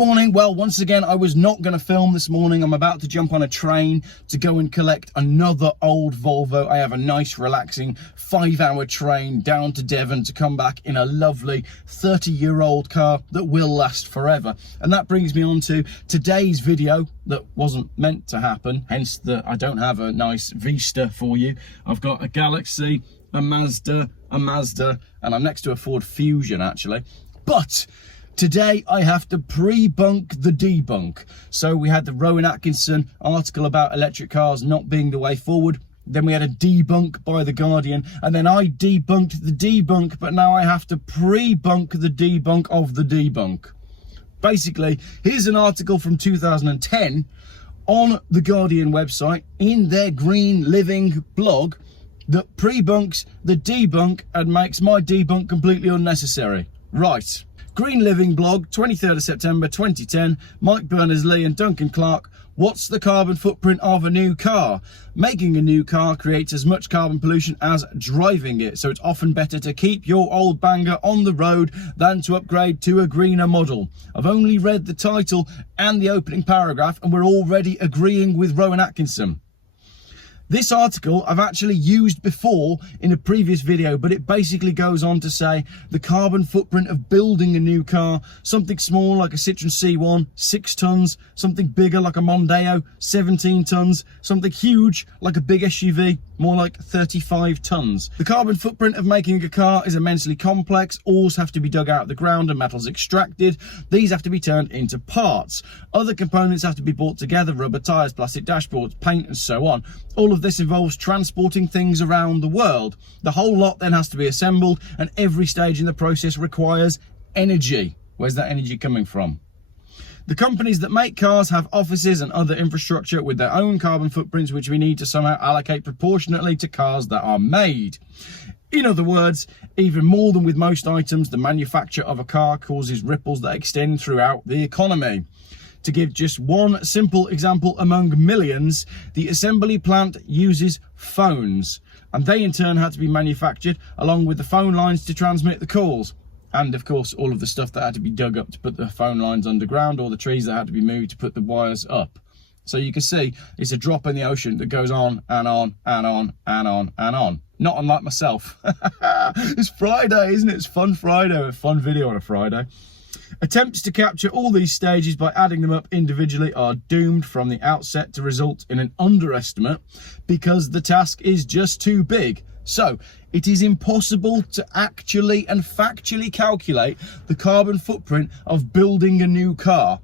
morning. Well, once again, I was not going to film this morning. I'm about to jump on a train to go and collect another old Volvo. I have a nice, relaxing 5-hour train down to Devon to come back in a lovely 30-year-old car that will last forever. And that brings me on to today's video that wasn't meant to happen, hence that I don't have a nice Vista for you. I've got a Galaxy, a Mazda, and I'm next to a Ford Fusion, actually. But today I have to pre-bunk the debunk. So we had the Rowan Atkinson article about electric cars not being the way forward. Then we had a debunk by The Guardian, and then I debunked the debunk, but now I have to pre-bunk the debunk of the debunk. Basically, here's an article from 2010 on The Guardian website in their Green Living blog that pre-bunks the debunk and makes my debunk completely unnecessary. Right. Green Living blog, 23rd of September 2010, Mike Berners-Lee and Duncan Clark. What's the carbon footprint of a new car? Making a new car creates as much carbon pollution as driving it, so it's often better to keep your old banger on the road than to upgrade to a greener model. I've only read the title and the opening paragraph and we're already agreeing with Rowan Atkinson. This article I've actually used before in a previous video, but it basically goes on to say the carbon footprint of building a new car, something small like a Citroen C1, 6 tons, something bigger like a Mondeo, 17 tons, something huge like a big SUV, more like 35 tons. The carbon footprint of making a car is immensely complex. Ores have to be dug out of the ground and metals extracted. These have to be turned into parts. Other components have to be brought together, rubber tyres, plastic dashboards, paint and so on. All of this involves transporting things around the world. The whole lot then has to be assembled, and every stage in the process requires energy. Where's that energy coming from? The companies that make cars have offices and other infrastructure with their own carbon footprints, which we need to somehow allocate proportionately to cars that are made. In other words, even more than with most items, the manufacture of a car causes ripples that extend throughout the economy. To give just one simple example among millions, the assembly plant uses phones, and they in turn had to be manufactured along with the phone lines to transmit the calls. And of course, all of the stuff that had to be dug up to put the phone lines underground, or the trees that had to be moved to put the wires up. So you can see it's a drop in the ocean that goes on and on and on and on and on. Not unlike myself. It's Friday, isn't it? It's Fun Friday, a fun video on a Friday. Attempts to capture all these stages by adding them up individually are doomed from the outset to result in an underestimate because the task is just too big. So it is impossible to actually and factually calculate the carbon footprint of building a new car.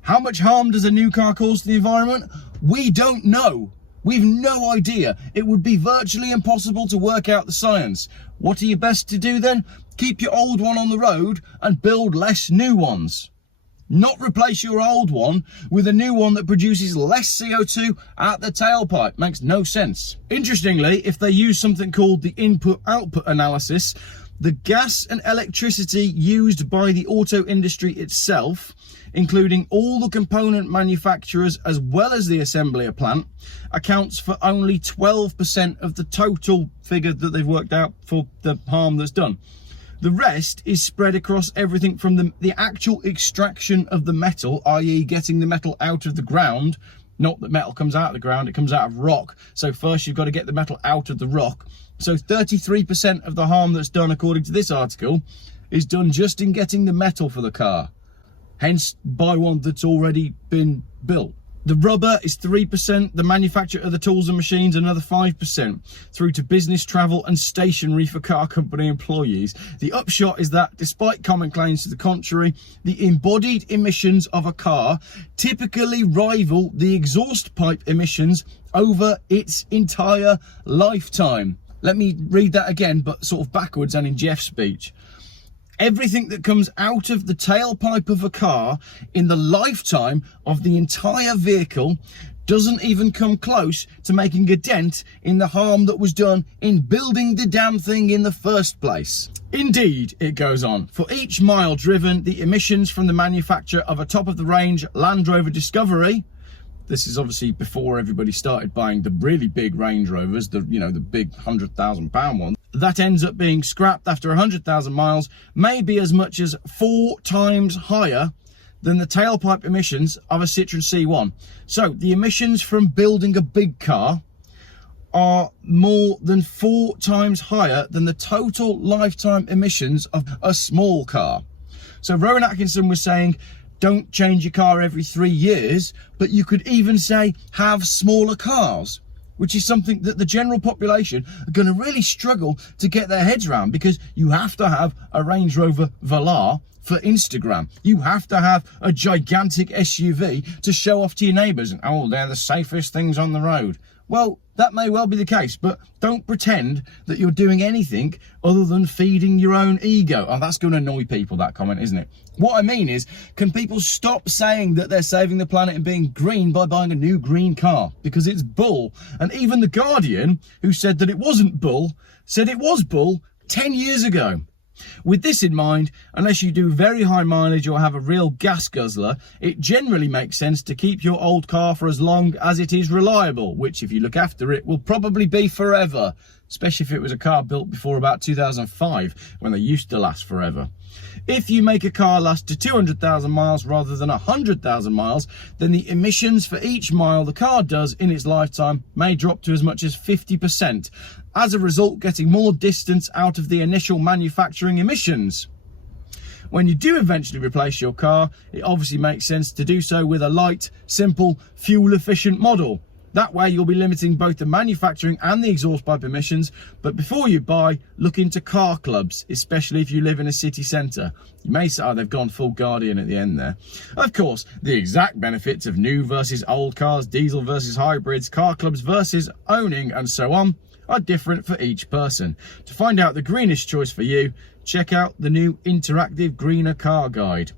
How much harm does a new car cause to the environment? We don't know. We've no idea. It would be virtually impossible to work out the science. What are you best to do then? Keep your old one on the road and build less new ones. Not replace your old one with a new one that produces less CO2 at the tailpipe. Makes no sense. Interestingly, if they use something called the input-output analysis, the gas and electricity used by the auto industry itself, including all the component manufacturers as well as the assembly plant, accounts for only 12% of the total figure that they've worked out for the harm that's done. The rest is spread across everything from the actual extraction of the metal, i.e. getting the metal out of the ground. Not that metal comes out of the ground, it comes out of rock. So first you've got to get the metal out of the rock. So 33% of the harm that's done, according to this article, is done just in getting the metal for the car. Hence, buy one that's already been built. The rubber is 3%, the manufacture of the tools and machines another 5%, through to business travel and stationery for car company employees. The upshot is that, despite common claims to the contrary, the embodied emissions of a car typically rival the exhaust pipe emissions over its entire lifetime. Let me read that again, but sort of backwards and in Geoff's speech. Everything that comes out of the tailpipe of a car in the lifetime of the entire vehicle doesn't even come close to making a dent in the harm that was done in building the damn thing in the first place. Indeed, it goes on, for each mile driven, the emissions from the manufacture of a top-of-the-range Land Rover Discovery, this is obviously before everybody started buying the really big Range Rovers, the big £100,000 ones, that ends up being scrapped after 100,000 miles, may be as much as 4 times higher than the tailpipe emissions of a Citroen C1. So the emissions from building a big car are more than 4 times higher than the total lifetime emissions of a small car. So Rowan Atkinson was saying, don't change your car every 3 years, but you could even say have smaller cars, which is something that the general population are going to really struggle to get their heads around, because you have to have a Range Rover Velar for Instagram. You have to have a gigantic SUV to show off to your neighbours, and oh, they're the safest things on the road. Well, that may well be the case, but don't pretend that you're doing anything other than feeding your own ego. Oh, that's going to annoy people, that comment, isn't it? What I mean is, can people stop saying that they're saving the planet and being green by buying a new green car? Because it's bull. And even The Guardian, who said that it wasn't bull, said it was bull 10 years ago. With this in mind, unless you do very high mileage or have a real gas guzzler, it generally makes sense to keep your old car for as long as it is reliable, which, if you look after it, will probably be forever, especially if it was a car built before about 2005, when they used to last forever. If you make a car last to 200,000 miles rather than 100,000 miles, then the emissions for each mile the car does in its lifetime may drop to as much as 50%, as a result getting more distance out of the initial manufacturing emissions. When you do eventually replace your car, it obviously makes sense to do so with a light, simple, fuel-efficient model. That way you'll be limiting both the manufacturing and the exhaust pipe emissions, but before you buy, look into car clubs, especially if you live in a city centre. You may say, oh, they've gone full Guardian at the end there. Of course, the exact benefits of new versus old cars, diesel versus hybrids, car clubs versus owning, and so on, are different for each person. To find out the greenest choice for you, check out the new interactive Greener Car Guide.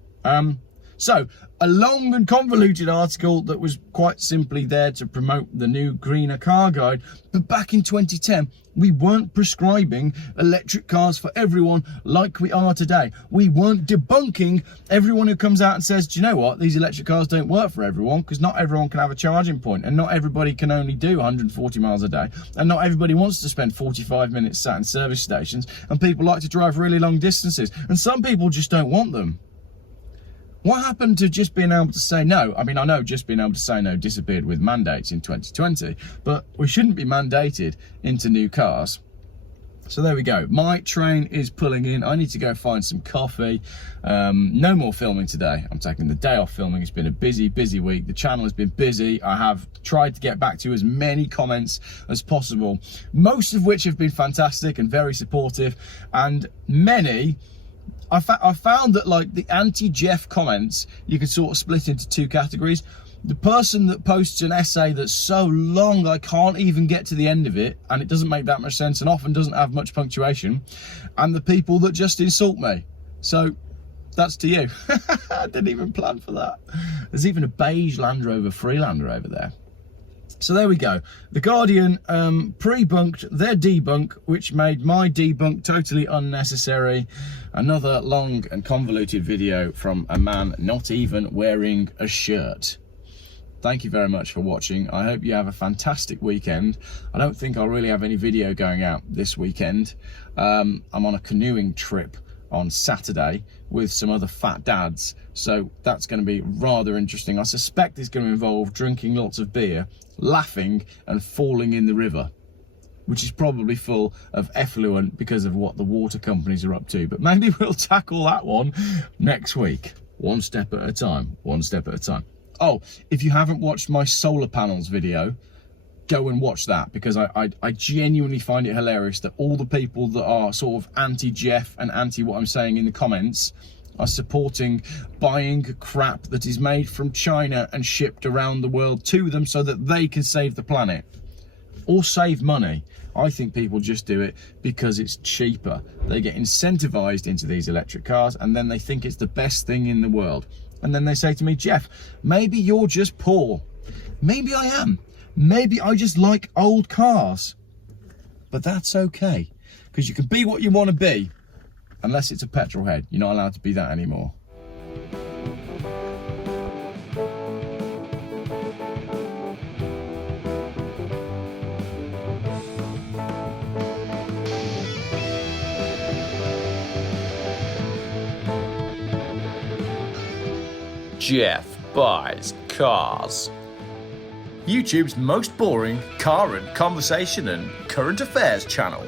So, a long and convoluted article that was quite simply there to promote the new Greener Car Guide. But back in 2010, we weren't prescribing electric cars for everyone like we are today. We weren't debunking everyone who comes out and says, do you know what, these electric cars don't work for everyone, because not everyone can have a charging point, and not everybody can only do 140 miles a day, and not everybody wants to spend 45 minutes sat in service stations, and people like to drive really long distances, and some people just don't want them. What happened to just being able to say no? I mean, I know just being able to say no disappeared with mandates in 2020, but we shouldn't be mandated into new cars. So there we go. My train is pulling in. I need to go find some coffee. No more filming today. I'm taking the day off filming. It's been a busy week. The channel has been busy. I have tried to get back to as many comments as possible, most of which have been fantastic and very supportive, and many I found that, like, the anti-Geoff comments, you can sort of split into 2 categories. The person that posts an essay that's so long I can't even get to the end of it, and it doesn't make that much sense and often doesn't have much punctuation, and the people that just insult me. So that's to you. I didn't even plan for that. There's even a beige Land Rover Freelander over there. So there we go. The Guardian pre-bunked their debunk, which made my debunk totally unnecessary. Another long and convoluted video from a man not even wearing a shirt. Thank you very much for watching. I hope you have a fantastic weekend. I don't think I'll really have any video going out this weekend. I'm on a canoeing trip on Saturday with some other fat dads, so that's going to be rather interesting. I suspect it's going to involve drinking lots of beer, laughing and falling in the river, which is probably full of effluent because of what the water companies are up to. But maybe we'll tackle that one next week, one step at a time, one step at a time. Oh, if you haven't watched my solar panels video, go and watch that, because I genuinely find it hilarious that all the people that are sort of anti-Geoff and anti what I'm saying in the comments are supporting buying crap that is made from China and shipped around the world to them so that they can save the planet or save money. I think people just do it because it's cheaper. They get incentivized into these electric cars, and then they think it's the best thing in the world. And then they say to me, Geoff, maybe you're just poor. Maybe I am. Maybe I just like old cars. But that's okay, because you can be what you want to be, unless it's a petrol head. You're not allowed to be that anymore. Geoff buys cars. YouTube's most boring car and conversation and current affairs channel.